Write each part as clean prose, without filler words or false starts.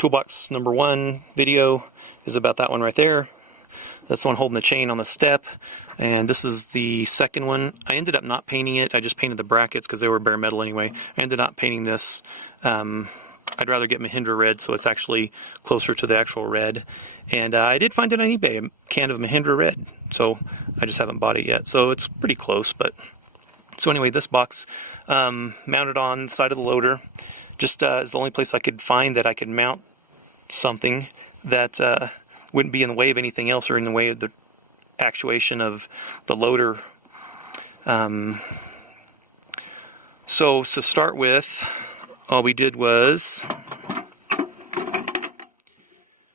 Toolbox number 1 video is about that one right there. That's the one holding the chain on the step. And this is the second one. I ended up not painting it. I just painted the brackets because they were bare metal anyway. I ended up painting this. I'd rather get Mahindra red so it's actually closer to the actual red. And I did find it on eBay, a can of Mahindra red. So I just haven't bought it yet. So it's pretty close. But so anyway, this box mounted on the side of the loader just is the only place I could find that I could mount something that wouldn't be in the way of anything else or in the way of the actuation of the loader. So to start with, all we did was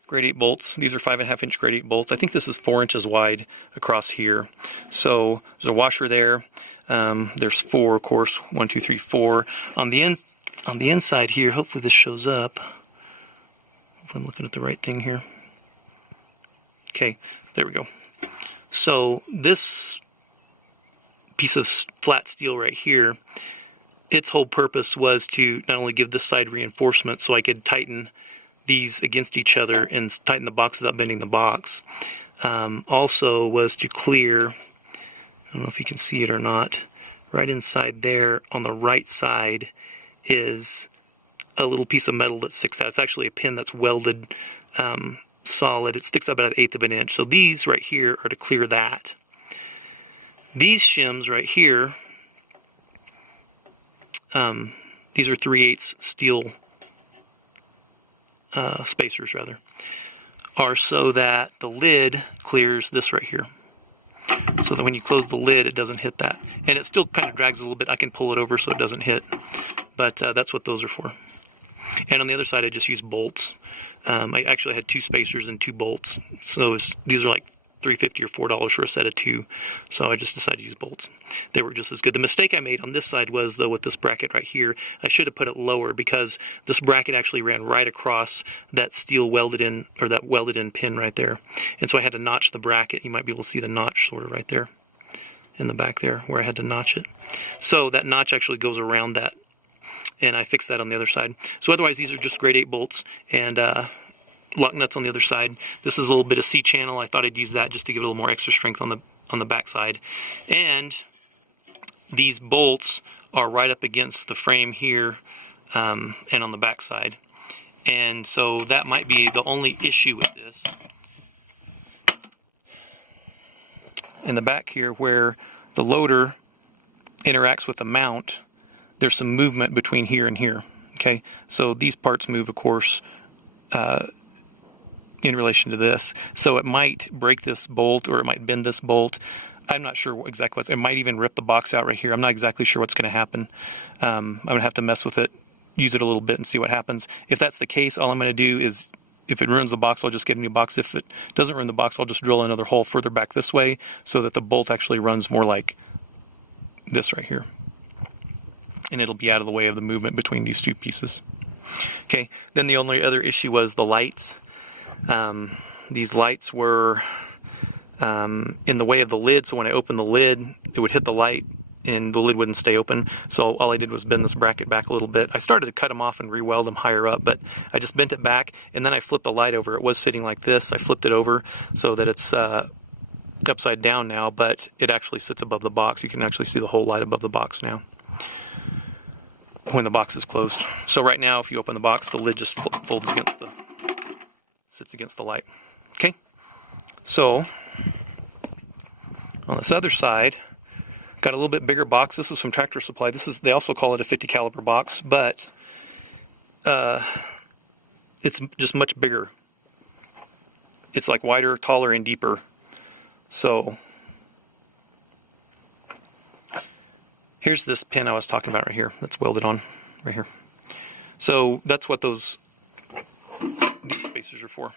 grade 8 bolts. These are 5.5 inch grade 8 bolts. I think this is 4 inches wide across here. So there's a washer there. There's 4, of course. 1, 2, 3, 4. On the inside here, hopefully this shows up. Hopefully I'm looking at the right thing here. Okay, there we go. So this piece of flat steel right here, its whole purpose was to not only give this side reinforcement so I could tighten these against each other and tighten the box without bending the box. Also was to clear, I don't know if you can see it or not, right inside there on the right side is a little piece of metal that sticks out. It's actually a pin that's welded solid. It sticks out about 1/8 of an inch. So these right here are to clear that. These shims right here, these are 3/8 steel spacers rather, are so that the lid clears this right here. So that when you close the lid, it doesn't hit that. And it still kind of drags a little bit. I can pull it over so it doesn't hit. But that's what those are for. And on the other side, I just used bolts. I actually had 2 spacers and 2 bolts. So these are like $3.50 or $4 for a set of 2. So I just decided to use bolts. They were just as good. The mistake I made on this side was, though, with this bracket right here, I should have put it lower because this bracket actually ran right across that steel welded in, or that welded in pin right there. And so I had to notch the bracket. You might be able to see the notch sort of right there in the back there where I had to notch it. So that notch actually goes around that. And I fixed that on the other side. So otherwise, these are just grade 8 bolts and lock nuts on the other side. This is a little bit of C-channel. I thought I'd use that just to give it a little more extra strength on the back side. And these bolts are right up against the frame here and on the back side. And so that might be the only issue with this. In the back here, where the loader interacts with the mount, there's some movement between here and here. Okay, so these parts move, of course, in relation to this. So it might break this bolt or it might bend this bolt. I'm not sure exactly what's, it might even rip the box out right here. I'm not exactly sure what's going to happen. I'm going to have to mess with it, use it a little bit and see what happens. If that's the case, all I'm going to do is, if it ruins the box, I'll just get a new box. If it doesn't ruin the box, I'll just drill another hole further back this way so that the bolt actually runs more like this right here. And it'll be out of the way of the movement between these 2 pieces. Okay, then the only other issue was the lights. These lights were in the way of the lid, so when I opened the lid, it would hit the light and the lid wouldn't stay open. So all I did was bend this bracket back a little bit. I started to cut them off and re-weld them higher up, but I just bent it back and then I flipped the light over. It was sitting like this. I flipped it over so that it's upside down now, but it actually sits above the box. You can actually see the whole light above the box now when the box is closed. So right now, if you open the box, the lid just folds against sits against the light. Okay, so on this other side, got a little bit bigger box. This is from Tractor Supply. They also call it a 50 caliber box, but it's just much bigger. It's like wider, taller, and deeper. So here's this pin I was talking about right here that's welded on right here. So that's what these spacers are for.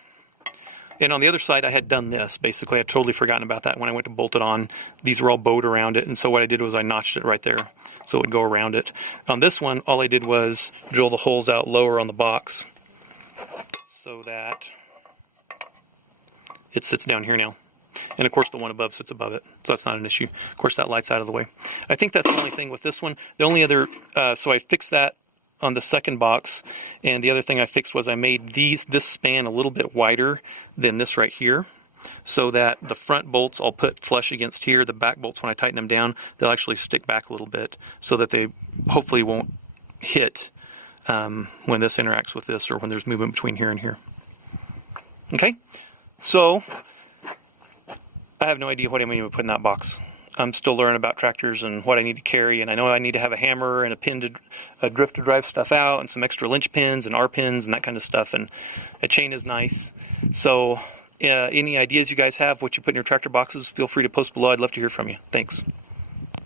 And on the other side, I had done this. Basically, I'd totally forgotten about that when I went to bolt it on. These were all bowed around it, and so what I did was I notched it right there so it would go around it. On this one, all I did was drill the holes out lower on the box so that it sits down here now. And of course the one above sits above it, so that's not an issue. Of course that light's out of the way. I think that's the only thing with this one. The only other, so I fixed that on the second box, and the other thing I fixed was I made this span a little bit wider than this right here, so that the front bolts I'll put flush against here. The back bolts, when I tighten them down, they'll actually stick back a little bit, so that they hopefully won't hit when this interacts with this, or when there's movement between here and here. Okay, so I have no idea what I'm going to put in that box. I'm still learning about tractors and what I need to carry, and I know I need to have a hammer and a pin to a drift to drive stuff out, and some extra linch pins and R pins and that kind of stuff, and a chain is nice. So any ideas you guys have, what you put in your tractor boxes, feel free to post below. I'd love to hear from you. Thanks.